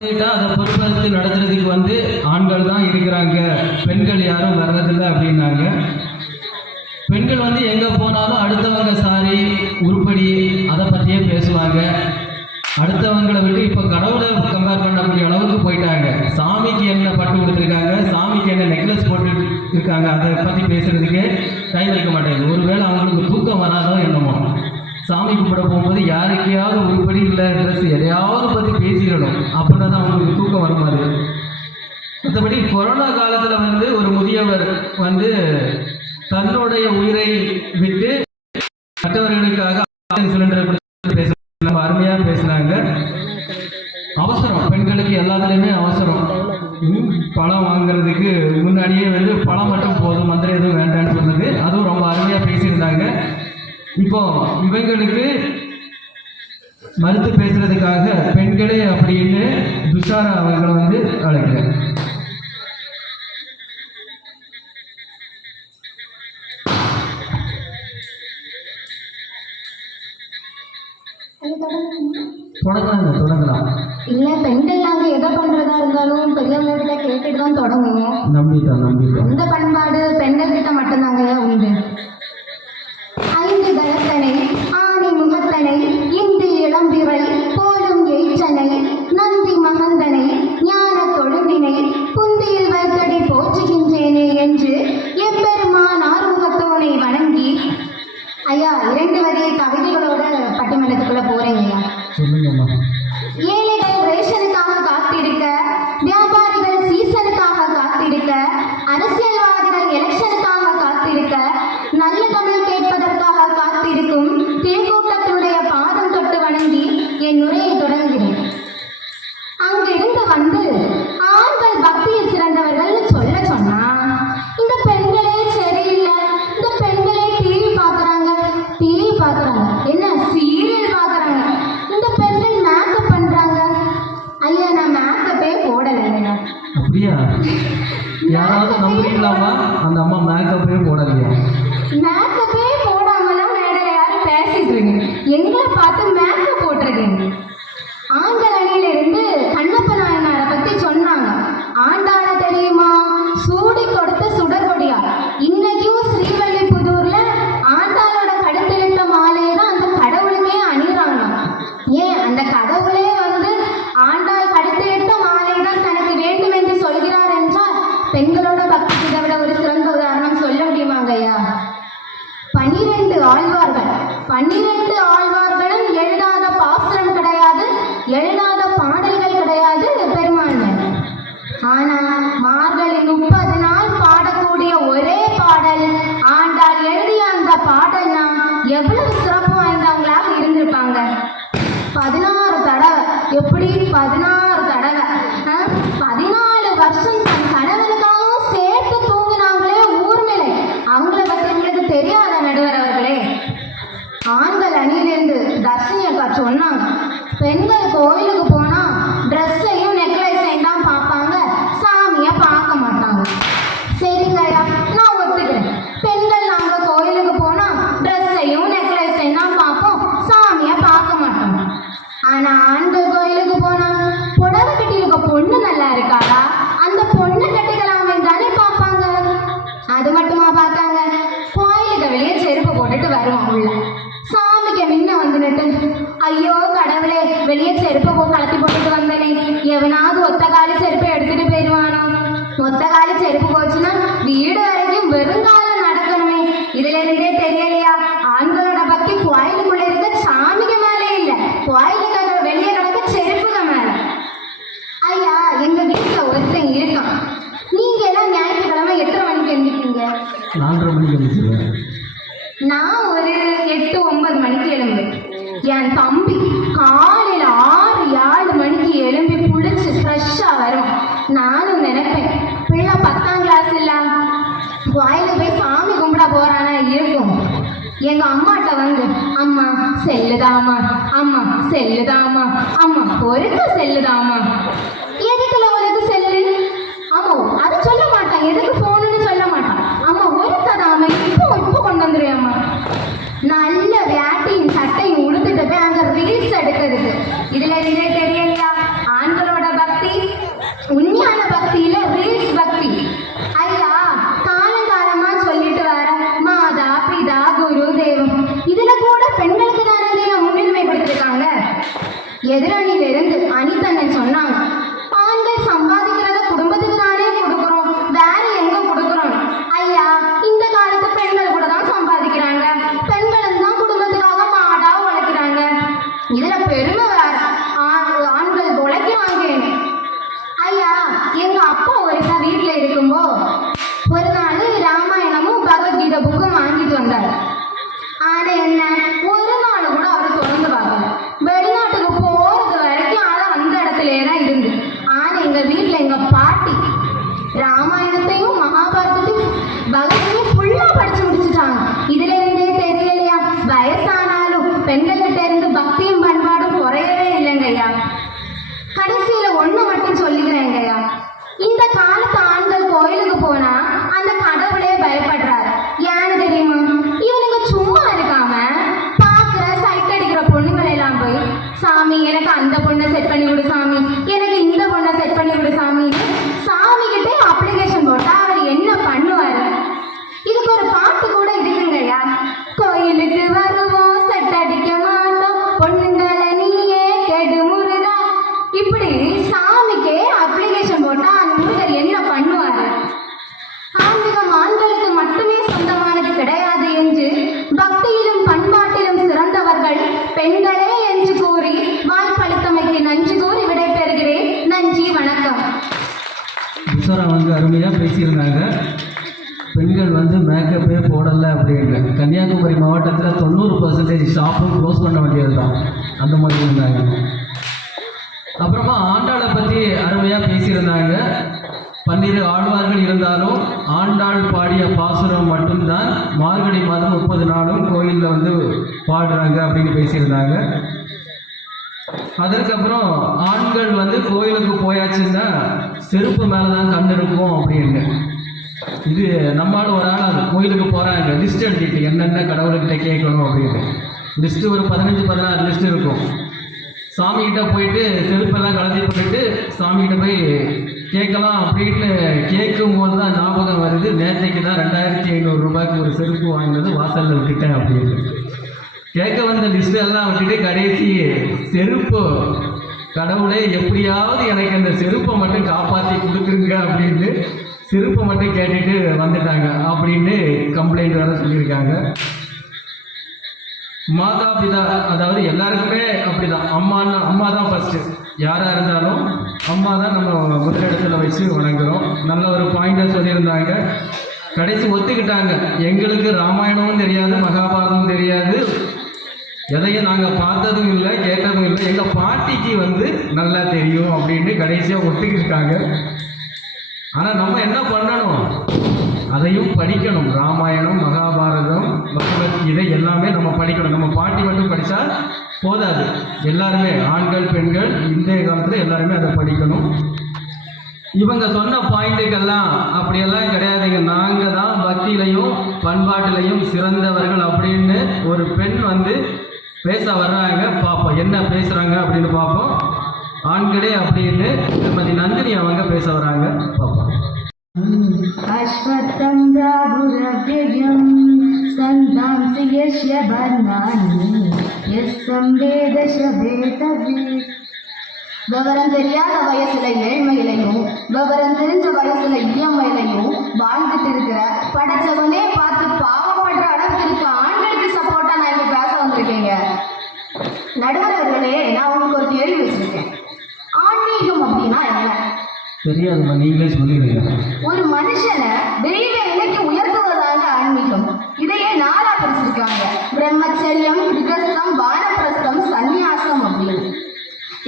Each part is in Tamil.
அதை பொறுப்பெடுத்து நடத்துறதுக்கு ஆண்கள் தான் இருக்கிறாங்க, பெண்கள் யாரும் வர்றதில்லை அப்படின்னாங்க. பெண்கள் எங்கே போனாலும் அடுத்தவங்க சாரி உருப்படி அதை பற்றியே பேசுவாங்க. அடுத்தவங்களை விட்டு இப்போ கடவுளை கம்பேர் பண்ணக்கூடிய அளவுக்கு போயிட்டாங்க. சாமிக்கு என்ன பட்டு கொடுத்துருக்காங்க, சாமிக்கு என்ன நெக்லஸ் போட்டு இருக்காங்க, அதை பற்றி பேசுகிறதுக்கே டைம் வைக்க மாட்டேங்குது. ஒருவேளை அவங்களுக்கு தூக்கம் வராதோ என்னமோ, சாமி கும்பிட போகும்போது யாருக்கையாவது உருப்படி இல்லை ட்ரெஸ் எதையாவது பற்றி பேசிடணும் அப்படின்னா தான் அவங்களுக்கு தூக்கம் வருமாறு. மற்றபடி கொரோனா காலத்தில் ஒரு முதியவர் தன்னுடைய உயிரை விட்டு மற்றவர்களுக்காக சிலிண்டர் பேச நம்ம அருமையாக பேசுனாங்க. அவசரம், பெண்களுக்கு எல்லாத்துலேயுமே அவசரம். பழம் வாங்குறதுக்கு முன்னாடியே பழம் மட்டும் போதும், மந்திரம் எதுவும் வேண்டான்னு சொன்னது, அதுவும் ரொம்ப அருமையாக பேசியிருந்தாங்க. இப்போ இவங்களுக்கு மறுத்து பேசுறதுக்காக பெண்களே அப்படின்னு துஷாரா அவங்களை அழைக்கிறேன். தொடங்கலாம். இல்ல, பெண்கள் நாங்க எதை பண்றதா இருந்தாலும் பெரியவங்க கேட்டுட்டு தான் தொடங்குவோம். நம்பிட்டோம். இந்த பண்பாடு பெண்கள் கிட்ட மட்டும்தாங்க உண்டு. ஐந்து தளத்தனை ஆணி முகத்தனை இந்து இளம்பிரல் போலும் எயிற்றனை நந்தி மகந்தனை ஞான கொழுந்தினை புந்தியில் வைத்தடி போற்றுகின்றேனே என்று எப்பெருமான் ஆறுமுகத்தோனை வணங்கி. ஐயா, 2 வரி கவிதைகளோட பட்டிமன்றத்துக்குள்ள போறேங்க ஐயா. ஏழைகள் ரேஷனுக்காக காத்திருக்க, வியாபாரிகள் சீசனுக்காக காத்திருக்க, அரசியல்வாதிகள் எலெக்ஷனுக்காக காத்திருக்க, நல்ல தமிழ் கேட்பதற்காக காத்திருக்கும் திருக்கூட்டத்தினுடைய பாதம் தொட்டு வணங்கி என் உரையை தொடங்குகிறேன். அங்கிருந்து ஆண்கள் பக்தியில் சிறந்தவர்கள் சொல்ல சொன்னா, இந்த பெண்களே சரியில்லை, இந்த பெண்களே டிவி பார்க்குறாங்க, என்ன சீரியல் பார்க்குறாங்க, இந்த பெண்கள் மேக்கப் பண்றாங்க. ஐயா, நான் மேக்கப்பே போடலைங்க. அப்படியா? யாராவது நம்புறீங்களாமா? அந்த அம்மா மேக்கப்பே போடலையா? மேக்கப்பே போடாமலாம் மேடையில் யாரும் பேசிட்டு இருக்கீங்க, எங்களை பார்த்து மேக்கப் போட்டிருக்கீங்க. ஆண்கள் அணியிலிருந்து கண்ணப்ப நாயனாரை பத்தி சொன்னாங்க. ஆண்டாள தெரியுமா? சூடி கொடுத்த சுடற்கொடியார். இன்னைக்கும் ஸ்ரீவல்லிபுதூர்ல ஆண்டாளோட கழுத்திலிட்ட மாலையை தான் அந்த கடவுளுக்கே அணிறாங்க. ஏன் அந்த கடவுளே ஆண்டாள் கழுத்திலிட்ட மாலை தான் தனக்கு வேண்டும் என்று சொல்கிறார் என்றால் பெண்களோட பக்திக்கு இதை விட ஒரு சிறந்த உதாரணம் சொல்ல முடியுமாங்க ஐயா? 12 ஆழ்வார்கள், 12 ஆழ்வார்களும் எழுதாத பாசுரம் கிடையாது, எழுதாத பாடல்கள் கிடையாது பெருமாள்கள். ஆனா மார்கழி 30 நாள் பாடக்கூடிய ஒரே பாடல் ஆண்டாள் எழுதிய அந்த பாடல்னா எவ்வளவு சிறப்பு வாய்ந்தவங்களாக இருந்திருப்பாங்க. 16 தடவை, எப்படி 16 தடவை, 14 வருஷம் தன் கணவனுக்காகவும் சேர்த்து தூங்கினாங்களே ஊர்நிலை. அவங்கள பற்றி உங்களுக்கு தெரியாத நடுவர் அவர்களே. ஆண்கள் அணியிலிருந்து தர்ஷினி அக்கா சொன்னாங்க, பெண்கள் கோயிலுக்கு போனா ட்ரெஸ்ஸையும் நெக்லஸையும் தான் பார்ப்பாங்க, சாமியை பார்க்க மாட்டாங்க. சரிங்க ஐயா, நான் ஒத்துக்கிறேன். பெண்கள் நாங்கள் கோயிலுக்கு போனா ட்ரெஸ்ஸையும் நெக்லஸையும் தான் பார்ப்போம், சாமியை பார்க்க மாட்டோம். ஆனா ஆண்கள் கோயிலுக்கு போனா புடவை கட்டியிருக்க பொண்ணு நல்லா இருக்காளா, அந்த பொண்ணை கட்டிக்கலாமே தானே பார்ப்பாங்க. அது மட்டுமா பார்த்தாங்க, கோயிலுக்கு வெளியே செருப்பு போட்டுட்டு வருவோம் உள்ள. சாமிக்கு முன்ன நின்று, ஐயோ கடவுளே, வெளியே செருப்பை கலத்தி போட்டுட்டு வந்தனே, எவனாவது ஒத்த காலி செருப்பை எடுத்துட்டு போயிடுவானோ, ஒத்த காலி செருப்பு போச்சுன்னா வீடு வரைக்கும் வெறுங்காலம் நடக்கணுமே. இதுல இருந்தே தெரியலையா ஆண்களோட பக்தி கோயிலுக்குள்ள இருக்க சாமிக்கு மேலே இல்லை, கோயிலுக்கு வெளியே கிடக்க செருப்புக மேல. ஐயா, எங்க வீட்டுல ஒருத்தன் இருக்கான். நீங்க எல்லாம் ஞாயிற்றுக்கிழமை எத்தனை மணிக்கு எழுந்திருக்கீங்க? 4:30 மணிக்கு எழுந்திருக்கேன். நான் ஒரு 8-9 மணிக்கு எழும்புவேன். என் தம்பி காலையில் 6-7 மணிக்கு எழும்பி குளிச்சு ஃப்ரெஷ்ஷாக வரும். நானும் நினைப்பேன், பிள்ளை 10ஆம் கிளாஸ் இல்லை, கோயிலுக்கு போய் சாமி கும்பிட போறானா இருக்கும். எங்க அம்மாட்ட அம்மா செல்லுதாமா, அம்மா செல்லுதாமா, அம்மா ஒருக்க செல்லுதாமா. எதுக்குல உனக்கு செல்லு? ஆமா, அது சொல்ல மாட்டான். எதுக்கு போனுன்னு சொல்ல மாட்டான். அம்மா ஒருக்கதாம, இப்போ கொண்டு வந்துருவேம்மா. நல்ல வேட்டையும் சட்டையும் உடுத்துட்டு போய் அங்க ரீல்ஸ் எடுக்கிறது. இதுல இருந்தே தெரியலையா ஆண்களோட பக்தி உண்மையான பக்தியில ரீல்ஸ் பக்தி. ஐயா காலங்காலமா சொல்லிட்டு வர மாதா பிதா குரு தெய்வம், இதுல கூட பெண்களுக்கு தானே முன்னுரிமை கொடுத்திருக்காங்க. எதிரணியில இருந்து அனிதண்ணன் சொன்னாங்க, ஆண்கள் சம்பாதிக்கிறத குடும்பத்துக்கு தானே கொடுக்குறோம், வேற எங்க கொடுக்குறோம். ஐயா இந்த காலத்து பெண்கள் கூட தான் சம்பாதிக்கிறாங்க, பெண்களும் தான் குடும்பத்துக்காக மாடா உழைக்கிறாங்க. இதுல பெருமை வேற, ஆண்கள் உழைக்கிறாங்க. ஐயா எங்க அப்பா ஒருக்கா வீட்டுல இருக்கும்போ ஒரு நாள் ராமாயணமும் பகவத்கீதை புக்கும் வாங்கிட்டு வந்தார். ஆனா என்ன, ஒரு நாள் கூட அவர் தொடர்ந்து பார்க்கல. வெளிநாட்டுக்கு போறது வரைக்கும் ஆனா அந்த இடத்துலயே தான் இருந்து. ஆனா எங்க வீட்டுல எங்க பாட்டி ராமாயணத்தையும் மகாபாரதத்தையும் பகவத்கீதையும் ஃபுல்லா படிச்சு முடிச்சுட்டாங்க. இதுல இருந்தே தெரியலையா, வயசானாலும் பெண்கள்கிட்ட இருந்து பக்தியும் பண்பாடும் குறையவே இல்லைங்கய்யா. கடைசியில ஒண்ணு மட்டும் சொல்லிக்கிறேங்கய்யா, இந்த காலத்து ஆண்கள் கோயிலுக்கு போனா அந்த கடவுளே பயப்படுறாரு. ஏன்னு தெரியுமா, இவனுங்க சும்மா இருக்காம பாக்குற சைட் அடிக்கிற பொண்ணுங்களை எல்லாம் போய் சாமி எனக்கு அந்த பொண்ணை செட் பண்ணி விடு சாமி, எனக்கு இந்த பொண்ணை செட் பண்ணி விடு சாமி, சாமி கிட்டே அப்ளிகேஷன் போட்டா அவர் என்ன பண்ணுவாரு. இதுக்கு ஒரு பாட்டு கூட இருக்குங்கய்யா, கோயிலுக்கு வருவோம் செட் அடிக்க மாட்டோம் பொண்ணுங்களை நீயே கெடு முருகா. இப்படி சாமிக்கே அப்ளிகேஷன் போட்டா அந்த முருகர் என்ன பண்ணுவாரு. ஆன்மீகம் ஆண்களுக்கு மட்டுமே சொந்தமானது கிடையாது என்று பக்தியிலும் பண்பாட்டிலும் சிறந்தவர்கள் பெண்களே என்று கூறி வாய்ப்பளித்தமைக்கு நன்றி கூறி விடைபெறுகிறேன். நன்றி, வணக்கம். உஷாரா அருமையாக பேசியிருந்தாங்க. பெண்கள் மேக்கப்பே போடலை அப்படின்னு. கன்னியாகுமரி மாவட்டத்தில் 90% ஷாப்பும் க்ளோஸ் பண்ண வேண்டியது தான், அந்த மாதிரி இருந்தாங்க. அப்புறமா ஆண்டாளை பற்றி அருமையாக பேசியிருந்தாங்க. 12 ஆழ்வார்கள் இருந்தாலும் ஆண்டாள் பாடிய பாசுரம் மட்டும்தான் மார்கழி மாதம் 30 நாளும் கோயிலில் பாடுறாங்க அப்படின்னு பேசியிருந்தாங்க. அதற்கப்புறம் ஆண்கள் கோயிலுக்கு போயாச்சுன்னா செருப்பு மேலே தான் கண் இருக்கும் அப்படின்னு. இது நம்மளால ஒரு ஆள் அது கோயிலுக்கு போகிறாங்க, லிஸ்ட் எழுதிட்டு என்னென்ன கடவுள்கிட்ட கேட்கணும் அப்படின்னு. லிஸ்ட்டு ஒரு 15-16 லிஸ்ட் இருக்கும். சாமிகிட்ட போயிட்டு செருப்பெல்லாம் கலத்தி போட்டுட்டு சாமிகிட்ட போய் கேட்கலாம் அப்படின்னு கேட்கும்போது தான் ஞாபகம் வருது, நேற்றைக்கு தான் 2500 ரூபாய்க்கு ஒரு செருப்பு வாங்கினது வாசலில் விட்டுட்டேன் அப்படின்னு. கேட்க வந்த லிஸ்ட் எல்லாம் விட்டுட்டு கடைசி செருப்பு, கடவுளே எப்படியாவது எனக்கு அந்த செருப்பை மட்டும் காப்பாற்றி கொடுக்குறீங்க அப்படின்னு செருப்பை மட்டும் கேட்டுட்டு வந்துட்டாங்க அப்படின்னு கம்ப்ளைண்ட் வேறு சொல்லியிருக்காங்க. மாதா பிதா, அதாவது எல்லாருக்குமே அப்படிதான், அம்மா தான் ஃபஸ்ட்டு. யாராக இருந்தாலும் அம்மா தான் நம்ம முதலிடத்துல வச்சு வணங்குறோம். நல்ல ஒரு பாயிண்டாக சொல்லியிருந்தாங்க. கடைசி ஒத்துக்கிட்டாங்க, எங்களுக்கு ராமாயணமும் தெரியாது மகாபாரதமும் தெரியாது, எதையும் நாங்கள் பார்த்ததும் இல்லை கேட்டதும் இல்லை, எங்கள் பாட்டிக்கு நல்லா தெரியும் அப்படின்னு கடைசியாக ஒத்துக்கிட்டாங்க. ஆனால் நம்ம என்ன பண்ணணும், அதையும் படிக்கணும். ராமாயணம் மகாபாரதம் பகவத்கீதை எல்லாமே நம்ம படிக்கணும். நம்ம பாட்டி மட்டும் படித்தா போதாது, எல்லாருமே ஆண்கள் பெண்கள் இன்றைய காலத்தில் எல்லாருமே அதை படிக்கணும். இவங்க சொன்ன பாயிண்ட்டுக்கெல்லாம் அப்படியெல்லாம் கிடையாதுங்க, நாங்கள் தான் பக்தியிலையும் பண்பாட்டிலையும் சிறந்தவர்கள் அப்படின்னு ஒரு பெண் பேச வர்றாங்க. பார்ப்போம் என்ன பேசுகிறாங்க அப்படின்னு பார்ப்போம். ஆண்களே அப்படின்னு திருமதி நந்தினி அவங்க பேச வராங்க, பார்ப்போம். அஸ்வத்தம் ராகுரவ்யயம் சந்தாம்சி யஸ்ய பர்ணானி யஸ்தம் வேதஷ வேதவி. விவரம் தெரியாத வயசுல ஏழ்மையிலையும் விவரம் தெரிஞ்ச வயசுல இயமையிலையும் வாழ்ந்துட்டு இருக்கிற படைச்சவனே பார்த்து பாவப்படுற அளவுக்கு இருக்க ஆண்களுக்கு சப்போர்ட்டா நான் இங்க பேச வந்திருக்கேங்க. நடுவர் அவர்களே, நான் உங்களுக்கு ஒரு கேள்வி வச்சிருக்கேன். ஆன்மீகம் அப்படின்னா என்ன? தெரியாதுமா, நீங்களே சொல்லிடுங்க. ஒரு மனுஷனை தெய்வ நிலைக்கு உயர்த்துவதாக ஆன்மீகம். இதையே 4ஆ பிரிச்சிருக்காங்க, பிரம்மச்சரியம், கிருகஸ்தம், வானப்பிரஸ்தம், சந்நியாசம் அப்படின்னு.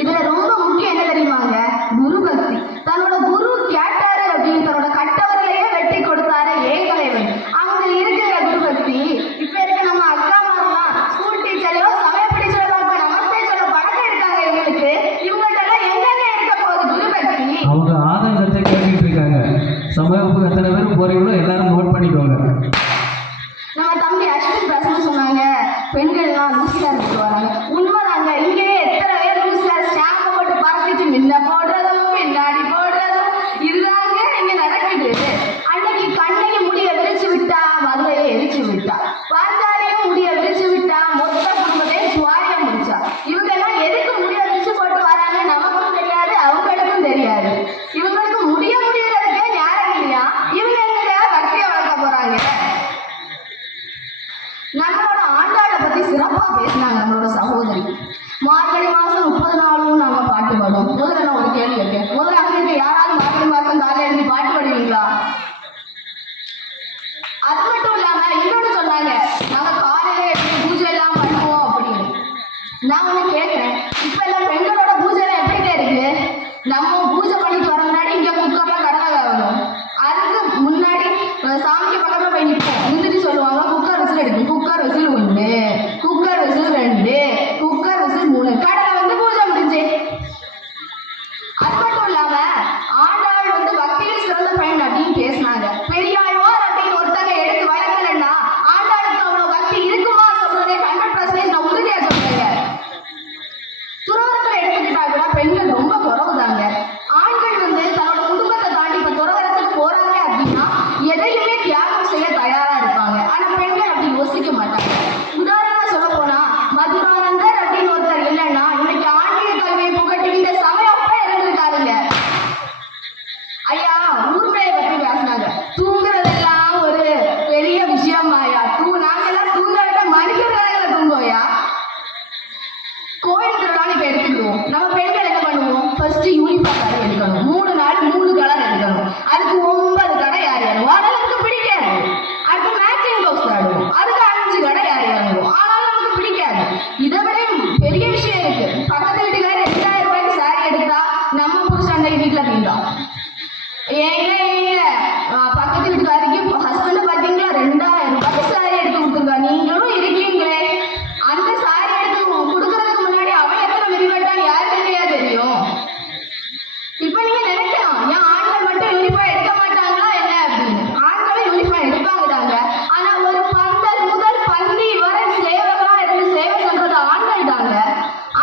இதுல ரொம்ப முக்கியம் என்ன தெரியுமாங்க, குரு பக்தி. தன்னோட குரு கேட்டாரு அப்படின்னு தன்னோட கட்டவர்களையே வெட்டி கொடுத்தாரு ஏகலைவன். அவங்க இருக்கிற குரு பக்தி. இப்ப இருக்க நம்ம அக்கா மாரெல்லாம் ஸ்கூல் டீச்சரையோ சமயப்படி சொல்றாங்க, நமஸ்தே சொல்ல பழக்கம் இருக்காங்க எங்களுக்கு. இவங்கள்ட்ட எல்லாம் எங்கெங்க இருக்க போகுது குரு பக்தி? அவங்க ஆதங்கத்தை கேட்டுட்டு இருக்காங்க. சமயப்புக்கு எத்தனை பேரும் போறீங்களோ எல்லாரும் நோட் பண்ணிக்கோங்க. நம்ம தம்பி அஸ்வின் பேசணும் சொன்னாங்க, பெண்கள்லாம் லூஸ்ல இருக்கு வராங்க. உண்மைதாங்க, இங்கேயே எத்தனை பேர் லூஸ்ல ஷாம்பு போட்டு பறந்துச்சு, முன்ன போடுறதும் பின்னாடி போடுறதும் பூஜை பண்ணிட்டு வர முன்னாடி இங்க குக்கர்லாம் கடலை வேகணும். அதுக்கு முன்னாடி சாமிக்கு பக்கத்துல போய் நிற்போம். நின்றுட்டு சொல்லுவாங்க குக்கர் விசில் எடுக்கும். Cooker whistle 1, cooker whistle 2, cooker whistle 3, கடலை வந்து பூஜை முடிஞ்சு. அது மட்டும் இல்லாம ஆண்டாள் வந்து பக்தியில் சிறந்த பெண் அப்படின்னு பேசினாங்க. பெரியாழ்வார் அப்படின்னு ஒருத்தங்க எடுத்து வளர்க்கலன்னா ஆண்டாளுக்கு அவ்வளவு பக்தி இருக்குமா சொல்றதே 100% நான் உறுதியா சொல்றேங்க. துறவரத்துல எடுத்துக்கிட்டா கூட பெண்கள் ரொம்ப குறவுதாங்க. ஆண்கள் வந்து தன்னோட குடும்பத்தை தாண்டி இப்ப துறவரத்துக்கு போறாங்க அப்படின்னா எதையுமே தியாகம் செய்ய தயாரா இருப்பாங்க. ஆனா பெண்கள் அப்படி யோசிக்க மாட்டாங்க. உதாரணமா சொல்ல போனா மதுரானந்தர் அப்படின்னு ஒருத்தர் இல்லைன்னா இன்னைக்கு ஆன்மீக கல்வியை புகட்டிக்கிட்ட சமயப்ப இருந்திருக்காருங்க. ஐயா ஊர்மையை பத்தி பேசினாங்க. தூங்குறதெல்லாம் ஒரு பெரிய விஷயமாயா? நாங்கெல்லாம் தூங்காட்ட மனிதர்களை தூங்குவோயா? கோயில் திருவிழான்னு இப்ப எடுத்துக்கிடுவோம். நம்ம பெண்கள் என்ன பண்ணுவோம்? ஃபர்ஸ்ட் யூனிஃபார்ம் கடை எடுக்கணும். 3 நாள் 3 கலர் எடுக்கணும். அதுக்கு 9 கடை யார் இறங்குவோம்? அதெல்லாம் நமக்கு பிடிக்காது. அடுத்து மேட்சிங் பாக்ஸ் ஆடுவோம். அதுக்கு 5 கடை யார் இறங்குவோம்? ஆனாலும் நமக்கு பிடிக்காது. இதை விட பெரிய விஷயம் இருக்கு. பக்கத்து வீட்டுக்காரர் 2000 ரூபாய்க்கு சாரி எடுத்தா நம்ம புருஷன் வீட்டுல தீண்டோம். ஏங்க பக்கத்து வீட்டுக்காரிக்கு ஹஸ்பண்ட் பாத்தீங்களா 2000 ரூபாய்க்கு சாரி எடுத்து கொடுத்துருக்கா. நீங்களும் இருக்கீங்களே. அந்த சாரி எடுத்து கொடுக்கறதுக்கு முன்னாடி அவன் எத்தனை விரிவட்டான்னு யாருக்குயா தெரியும்? இப்ப நீங்க நினைக்கலாம் ஏன் ஆண்கள் மட்டும் யூனிஃபார்ம் எடுக்க மாட்டாங்களா என்ன அப்படின்னு. ஆண்களும் யூனிஃபார்ம் எடுப்பாங்க தாங்க. ஆனா ஒரு பந்தல் முதல் பந்தி வரை சேவகா இருந்து சேவை சொல்றது ஆண்கள் தாங்க.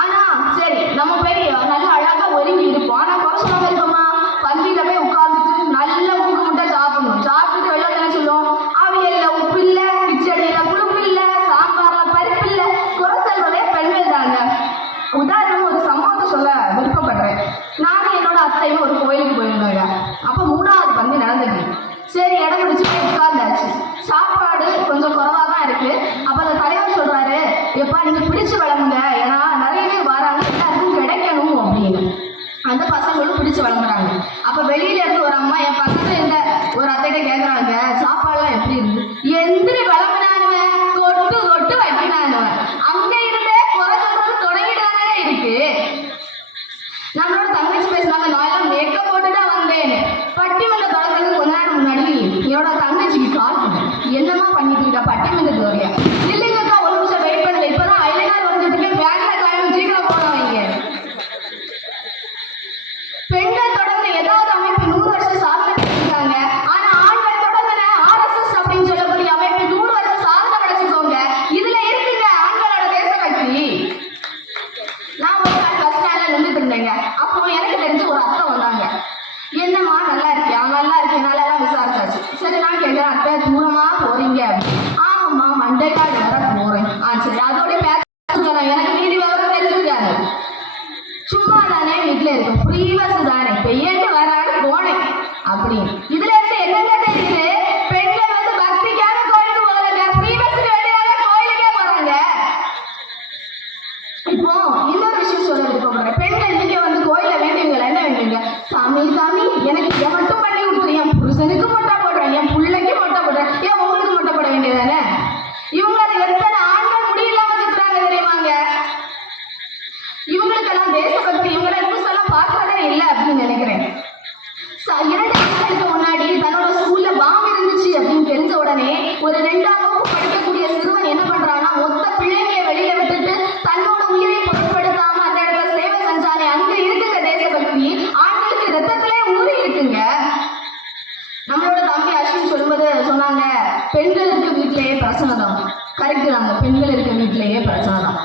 ஆனா சரி நம்ம போய் நல்லா அழகா ஒதுங்கி இருப்போம். ஆனா குறை சொல்லாம இருக்கோமா? பந்தியில போய் உட்கார்ந்துட்டு நல்ல மூக்கு முட்டை சாப்பிடணும். சாப்பிட்டுட்டு வெளில என்ன சொல்லுவோம்? அவியல்ல உப்பு இல்ல, கிச்சடியில புழுப்பு இல்ல, சாம்பார்ல பருப்பு இல்ல. குறை சொல்றதே பெண்கள் தாங்க. உதாரணம் ஒரு சம்பவத்தை சொல்ல விருப்பப்படுறேன். நானும் என்னோட அத்தையும் ஒரு கோயிலுக்கு போயிருந்தோங்க. அப்ப 3வது பந்தி நடந்துச்சு. சரி இடம் பிடிச்சு போய் உட்கார்ந்தாச்சு. சாப்பாடு கொஞ்சம் குறைவா தான் இருக்கு. அப்ப அந்த தலைவர் சொல்றாரு, எப்பா நீங்க பிடிச்சு வளருங்க, ஏன்னா நிறைய பேர் வராங்க, எல்லாருக்கும் கிடைக்கணும் அப்படின்னு. அந்த பசங்களும் பிடிச்சு வளர்ந்துறாங்க. அப்ப வெளியில இருந்து ஒரு அம்மா என் பக்கத்துல இருந்த ஒரு அத்தைகிட்ட கேக்குறாங்க, சாப்பாடுலாம் எப்படி இருக்கு? எந்திரி வளர்ந்தானுவன், தொட்டு தொட்டு வைக்கிறானுவன். அங்க இருந்தே குறை சொல்றது தொடங்கிட்டானே இருக்கு. நம்மளோட தங்கச்சி பேசினாங்க, நான் எல்லாம் மேக்கப் போட்டு தான் வந்தேன். பட்டிமன்ற தொடங்குறதுக்கு கொஞ்ச நேரம் முன்னாடி என்னோட தங்கச்சிக்கு கால் பண்ணேன். என்னமா பண்ணிட்டு இருக்கா பட்டிமன்றத்துக்கு வரையா? இல்லைங்கக்கா ஒரு நிமிஷம் வெயிட் பண்ணல, இப்பதான் ஐலைனர் வந்துட்டு இருக்கேன், பேக்ல காயம் சீக்கிரம் போன வைங்க. பெண்கள் தொடர்ந்து ஏதாவது அமைப்பு 100 வருஷம் சாதனை பண்ணிருக்காங்க. ஆனா ஆண்கள் தொடர்ந்து RSS அப்படின்னு சொல்லக்கூடிய அமைப்பு 100 வருஷம் சாதனை படைச்சுக்கோங்க. இதுல இருக்குங்க ஆண்களோட தேசபக்தி. நான் ஒரு நாள் பஸ் ஸ்டாண்ட்ல நின்றுட்டு இருந்தேங்க. அப்போ எனக்கு தெரிஞ்ச ஒரு அத்தை வந்தாங்க. என்னம்மா நல்லா இருக்கியா? நல்லா இருக்கேன். நல்லா விசாரிச்சாச்சு. சரி நான் கேட்கிறேன், அத்தை தூரமா போறீங்க? ஆமாம்மா மண்டைக்காடு வர போறேன். சரி அதோட எனக்கு மீதி விவரம் தெரிஞ்சுக்காது. சும்மா தானே வீட்டுல இருக்கு, ஃப்ரீ பஸ் தானே, பெய்யட்டு வராடு போனேன் அப்படின்னு. இதுல இருந்து என்னங்க தெரியுது? பெண்கள் வந்து பக்திக்காக கோயிலுக்கு போகலங்க, ஃப்ரீ பஸ்க்கு வேண்டியதாக கோயிலுக்கே போறாங்க. இப்போ இன்னொரு விஷயம் சொல்ல விருப்பப்படுறேன். பெண்கள் நீங்க வந்து கோயில வேண்டுவீங்களா? என்ன வேண்டுவீங்க? சாமி சாமி எனக்கு இதை மட்டும் பண்ணி கொடுத்துரு, என் புருஷனுக்கு மொட்டை போடுறேன், என் பிள்ளைக்கு மொட்டை போடுறேன், ஏன் உங்களுக்கு மொட்டை போட வேண்டியதானே? இவங்க அதை எத்தனை ஆண்கள் முடியலாம சுத்துறாங்க தெரியுமாங்க? இவங்களுக்கெல்லாம் தேசபக்தி, இவங்கள நியூஸ் எல்லாம் பார்க்கறதே இல்லை அப்படின்னு நினைக்கிறேன். 2 நாட்களுக்கு முன்னாடி தன்னோட ஸ்கூல்ல பாம்பு இருந்துச்சு அப்படின்னு தெரிஞ்ச உடனே ஒரு 2ஆம் வகுப்பு படிக்கக்கூடிய சிறுவன் என்ன பண்றான்னா, மொத்த பிள்ளைங்களை வெளியில விட்டுட்டு தன்னோட உயிரை பொருட்படுத்தாம அந்த இடத்துல சேவை செஞ்சானே. அங்க இருக்குங்க தேசபக்தி, ஆண்களுக்கு ரத்தத்திலே ஊறி இருக்குங்க. நம்மளோட தம்பி அஸ்வின் சொல்லும்போது சொன்னாங்க, பெண்களுக்கு வீட்டிலேயே பிரச்சனை தான். கரெக்ட் தாங்க, பெண்கள் இருக்க வீட்டிலேயே பிரச்சனை தான்.